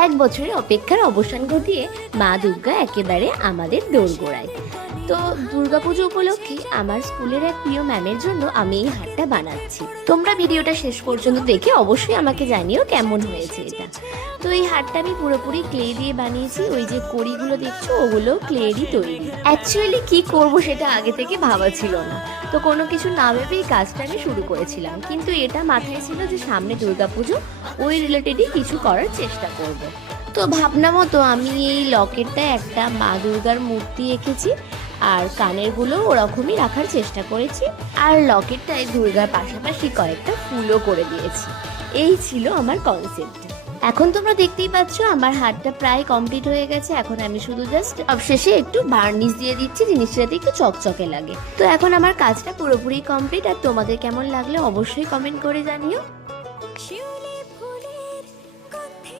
এক বছরের অপেক্ষার অবসান ঘটিয়ে মা দুর্গা একেবারে আমাদের দোরগোড়ায়। তো দুর্গাপুজো উপলক্ষে আমার স্কুলের এক প্রিয় ম্যামের জন্য আমি এই হারটা বানাচ্ছি। তোমরা ভিডিওটা শেষ পর্যন্ত দেখে অবশ্যই আমাকে জানিও কেমন হয়েছে এটা। তো এই হারটা আমি পুরোপুরি ক্লে দিয়ে বানিয়েছি। ওই যে কড়িগুলো দেখছো ওগুলো ক্লেরই তৈরি। অ্যাকচুয়ালি কি করব সেটা আগে থেকে ভাবা ছিল না, তো কোনো কিছু না ভেবেই কাজটা আমি শুরু করেছিলাম। কিন্তু এটা মাথায় ছিল যে সামনে দুর্গাপুজো, ওই রিলেটেডই কিছু করার চেষ্টা করব। তো ভাবনা মতো আমি এই লকেটটা একটা মা দুর্গার মূর্তি এঁকেছি, আর কানেরগুলো ওরকমই রাখার চেষ্টা করেছি, আর লকেটটায় দুর্গার পাশাপাশি কয়েকটা ফুলও করে দিয়েছি। এই ছিল আমার কনসেপ্ট। এখন তোমরা দেখতেই পাচ্ছ আমার হাতটা প্রায় কমপ্লিট হয়ে গেছে। এখন আমি শুধু জাস্ট অবশেষে একটু বার্নিশ দিয়ে দিচ্ছি, জিনিসটা যাতে একটু চকচকে লাগে। তো এখন আমার কাজটা পুরোপুরি কমপ্লিট। আর তোমাদের কেমন লাগলে অবশ্যই কমেন্ট করে জানিও।